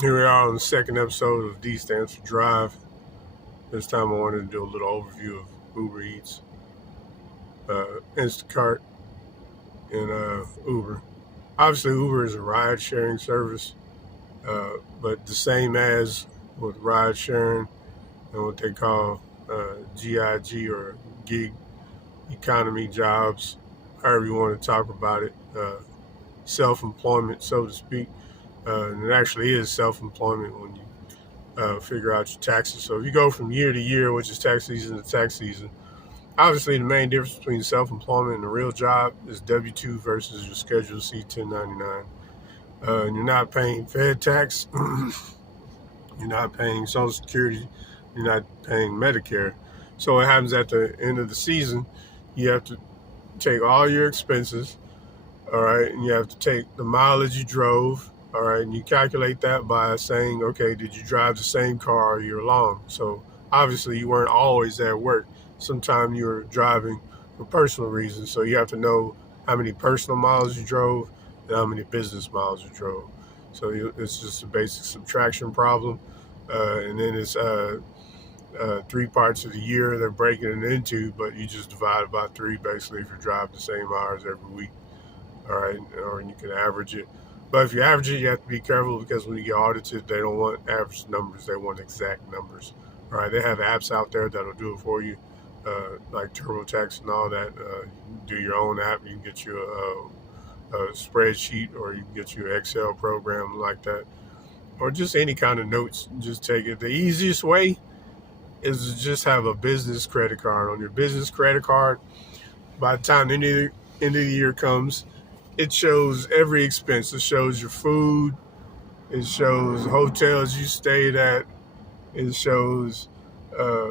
Here we are on the second episode of D stands for Drive. This time I wanted to do a little overview of Uber Eats, Instacart, and Uber. Obviously, Uber is a ride sharing service, but the same as with ride sharing and what they call GIG or gig economy jobs, however you want to talk about it, self employment, so to speak. And it actually is self employment when you figure out your taxes. So if you go from year to year, which is tax season to tax season, obviously the main difference between self-employment and a real job is W-2 versus your Schedule C 1099. And you're not paying Fed tax, you're not paying Social Security, you're not paying Medicare. So what happens at the end of the season, you have to take all your expenses, all right, and you have to take the mileage you drove, all right, and you calculate that by saying, okay, did you drive the same car all year long? So obviously you weren't always at work. Sometimes you were driving for personal reasons. So you have to know how many personal miles you drove and how many business miles you drove. So it's just a basic subtraction problem. And then it's 3 parts of the year they're breaking it into, but you just divide it by 3 basically if you drive the same hours every week. All right, or you can average it. But if you average it, you have to be careful because when you get audited, they don't want average numbers; they want exact numbers. All right, they have apps out there that'll do it for you, like TurboTax and all that. You can do your own app. You can get you a spreadsheet, or you can get you an Excel program like that, or just any kind of notes. Just take it. The easiest way is to just have a business credit card. On your business credit card, by the time the end of the year comes, it shows every expense. It shows your food. It shows hotels you stayed at. It shows uh,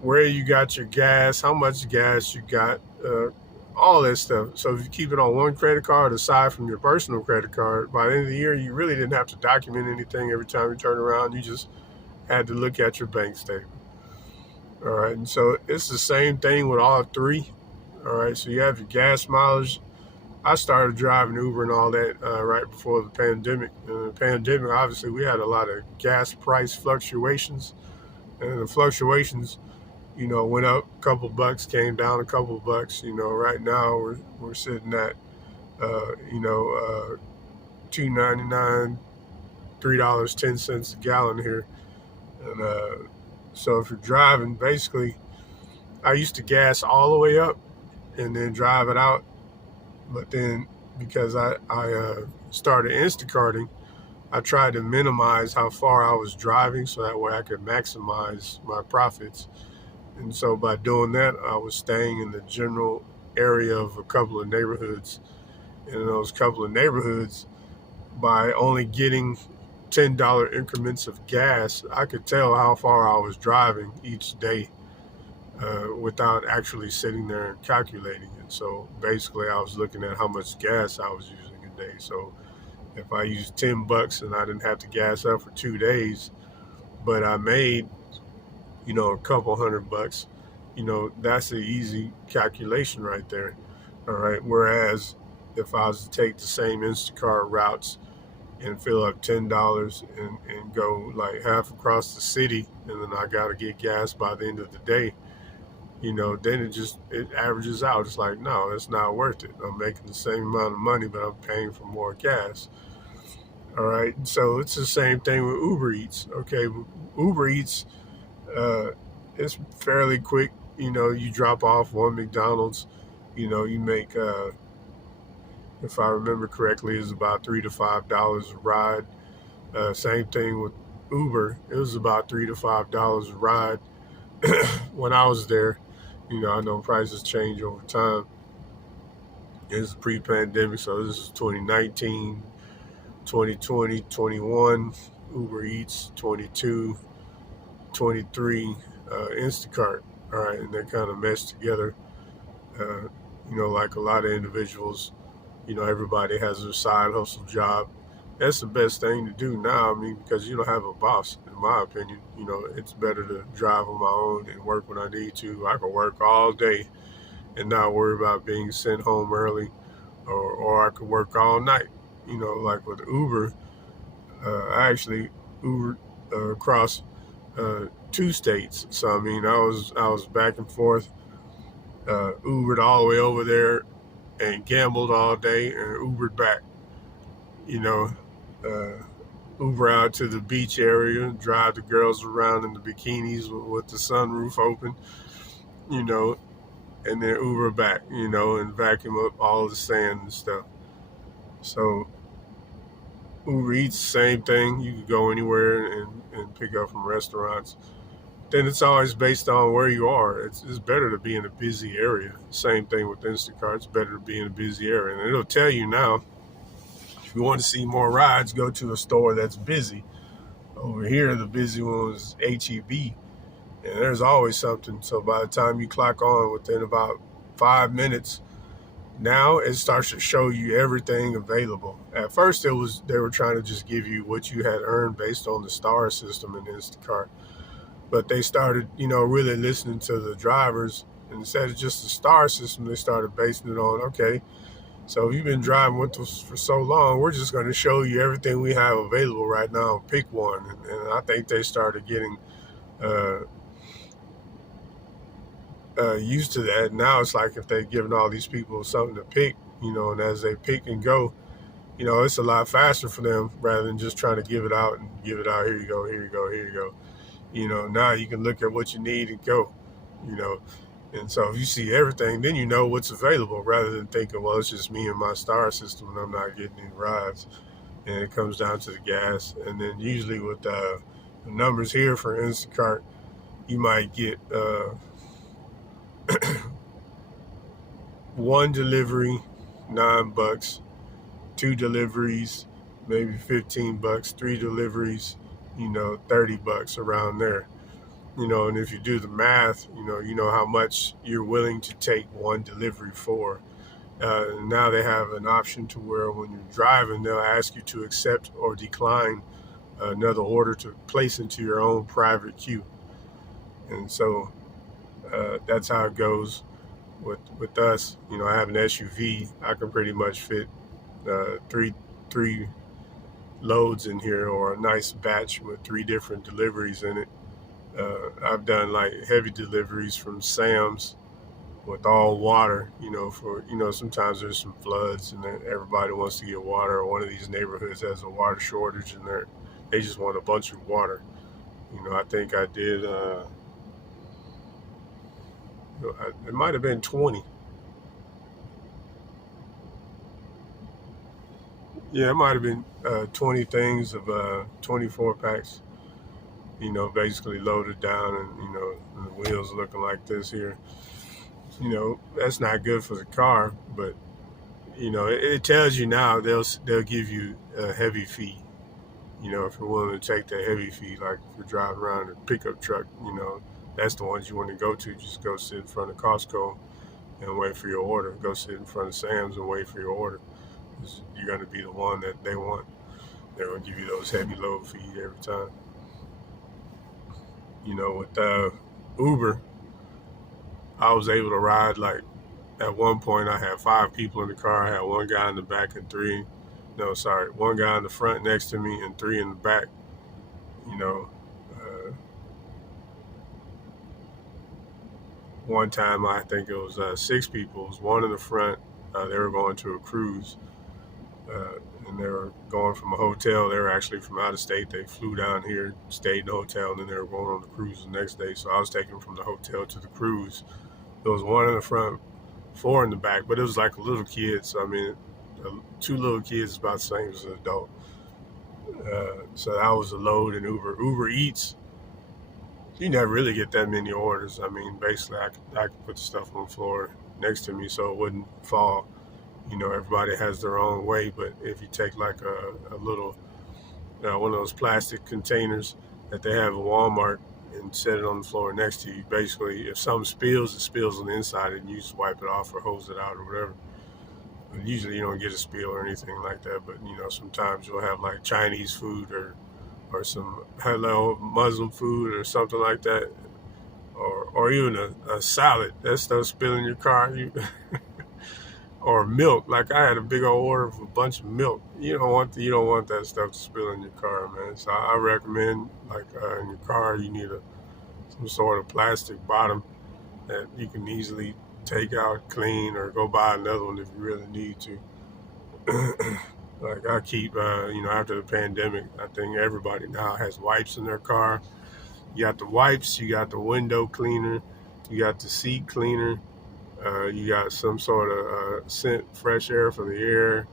where you got your gas, how much gas you got, all that stuff. So if you keep it on one credit card, aside from your personal credit card, by the end of the year, you really didn't have to document anything every time you turn around. You just had to look at your bank statement. All right. And so it's the same thing with all three. All right. So you have your gas mileage. I started driving Uber and all that right before the pandemic. The pandemic, obviously, we had a lot of gas price fluctuations, and the fluctuations, went up a couple bucks, came down a couple bucks. Right now we're sitting at, $2.99, $3.10 a gallon here, and so if you're driving, basically, I used to gas all the way up and then drive it out. But then because I started Instacarting, I tried to minimize how far I was driving so that way I could maximize my profits. And so by doing that, I was staying in the general area of a couple of neighborhoods. And in those couple of neighborhoods, by only getting $10 increments of gas, I could tell how far I was driving each day without actually sitting there and calculating it. So basically, I was looking at how much gas I was using a day. So if I used $10 and I didn't have to gas up for 2 days, but I made, a couple $100, that's an easy calculation right there. All right. Whereas if I was to take the same Instacart routes and fill up $10 and go like half across the city, and then I got to get gas by the end of the day, then it averages out. It's like, no, it's not worth it. I'm making the same amount of money, but I'm paying for more gas. All right. So it's the same thing with Uber Eats. Okay. Uber Eats, uh, it's fairly quick. You drop off one McDonald's, you make, if I remember correctly, it's about $3 to $5 a ride. Same thing with Uber. It was about $3 to $5 a ride when I was there. I know prices change over time. It's pre-pandemic, so this is 2019, 2020, 21, Uber Eats, 22, 23, Instacart. All right, and they kind of meshed together. Like a lot of individuals, everybody has their side hustle job. That's the best thing to do now. I mean, because you don't have a boss, in my opinion. It's better to drive on my own and work when I need to. I can work all day and not worry about being sent home early, or I could work all night. Like with Uber, I actually Ubered across 2 states. So I mean, I was back and forth, Ubered all the way over there, and gambled all day, and Ubered back. You know, uh, Uber out to the beach area, drive the girls around in the bikinis with the sunroof open. You know, and then Uber back. And vacuum up all the sand and stuff. So Uber Eats, same thing. You can go anywhere and pick up from restaurants. Then it's always based on where you are. It's better to be in a busy area. Same thing with Instacart. It's better to be in a busy area. And it'll tell you now, if you want to see more rides, go to a store that's busy. Over here, the busy one is HEB. And there's always something. So by the time you clock on within about 5 minutes, now it starts to show you everything available. At first, they were trying to just give you what you had earned based on the star system in Instacart. But they started, really listening to the drivers. And instead of just the star system, they started basing it on, okay, so if you've been driving with us for so long, we're just going to show you everything we have available right now. Pick one. And I think they started getting uh, used to that. Now it's like if they're giving all these people something to pick, and as they pick and go, it's a lot faster for them rather than just trying to give it out and give it out. Here you go, here you go, here you go. Now you can look at what you need and go, you know. And so if you see everything, then you know what's available rather than thinking, well, it's just me and my star system and I'm not getting any rides. And it comes down to the gas. And then usually with the numbers here for Instacart, you might get one delivery, $9, 2 deliveries, maybe $15, 3 deliveries, $30 around there. And if you do the math, you know how much you're willing to take one delivery for. Now they have an option to where when you're driving, they'll ask you to accept or decline another order to place into your own private queue. And so that's how it goes with us. I have an SUV. I can pretty much fit three loads in here, or a nice batch with 3 different deliveries in it. I've done like heavy deliveries from Sam's with all water, for, sometimes there's some floods and then everybody wants to get water, or one of these neighborhoods has a water shortage and they just want a bunch of water. I think I did, it might have been 20. Yeah, it might have been 20 things of 24 packs, basically loaded down, and, the wheels looking like this here. That's not good for the car, but, it tells you now they'll give you a heavy fee, if you're willing to take that heavy fee, like if you're driving around a pickup truck, that's the ones you want to go to. Just go sit in front of Costco and wait for your order. Go sit in front of Sam's and wait for your order. You're going to be the one that they want. They're going to give you those heavy load fees every time. With Uber, I was able to ride, like, at one point I had 5 people in the car. I had one guy in the back and one guy in the front next to me and 3 in the back. One time I think it was 6 people. It was 1 in the front. They were going to a cruise. And they were going from a hotel. They were actually from out of state. They flew down here, stayed in the hotel, and then they were going on the cruise the next day. So I was taking them from the hotel to the cruise. There was 1 in the front, 4 in the back, but it was like a little kid. So, I mean, 2 little kids is about the same as an adult. So that was a load in Uber. Uber Eats, you never really get that many orders. I mean, basically, I could put the stuff on the floor next to me so it wouldn't fall. Everybody has their own way, but if you take like a little, one of those plastic containers that they have at Walmart and set it on the floor next to you, basically, if something spills, it spills on the inside and you just wipe it off or hose it out or whatever. But usually you don't get a spill or anything like that, but, sometimes you'll have like Chinese food or some halal Muslim food or something like that, or even a salad. That stuff spill in your car. or milk. Like I had a big old order of a bunch of milk. You don't want that stuff to spill in your car, man. So I recommend, like, in your car, you need some sort of plastic bottom that you can easily take out, clean, or go buy another one if you really need to. Like I keep, after the pandemic, I think everybody now has wipes in their car. You got the wipes, you got the window cleaner, you got the seat cleaner, you got some sort of scent, fresh air for the air.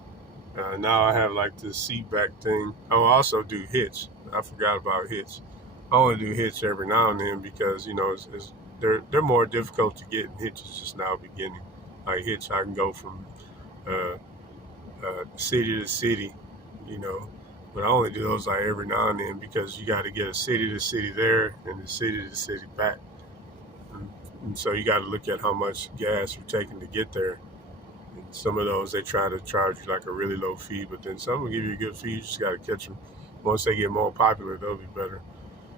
Now I have like this seat back thing. I also do Hitch. I forgot about Hitch. I only do Hitch every now and then because they're more difficult to get, and Hitch is just now beginning. Like Hitch, I can go from uh, city to city, you know. But I only do those like every now and then because you got to get a city to city there and a city to city back. And so you got to look at how much gas you're taking to get there. And some of those, they try to charge you like a really low fee, but then some will give you a good fee. You just got to catch them. Once they get more popular, they'll be better.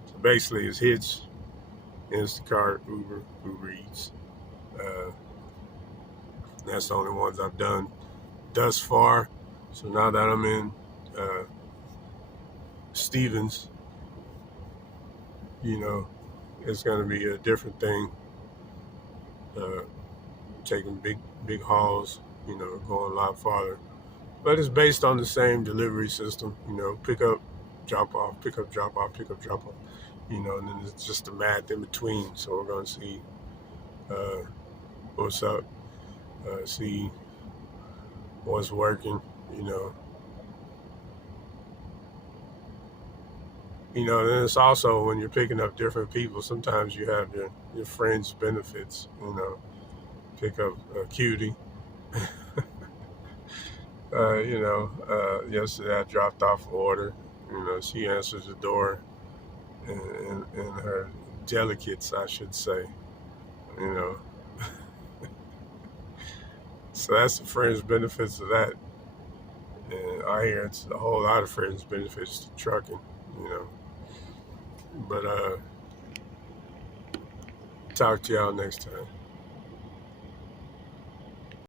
So basically, it's Hitch, Instacart, Uber Eats. That's the only ones I've done thus far. So now that I'm in Stevens, it's going to be a different thing. Taking big hauls, going a lot farther. But it's based on the same delivery system, pick up, drop off, pick up, drop off, pick up, drop off, and then it's just the math in between. So we're going to see what's up, see what's working, Then it's also when you're picking up different people, sometimes you have your friends' benefits, pick up a cutie. Yesterday I dropped off an order. She answers the door in her delicates, I should say. So that's the friends' benefits of that. And I hear it's a whole lot of friends' benefits to trucking, But talk to y'all next time.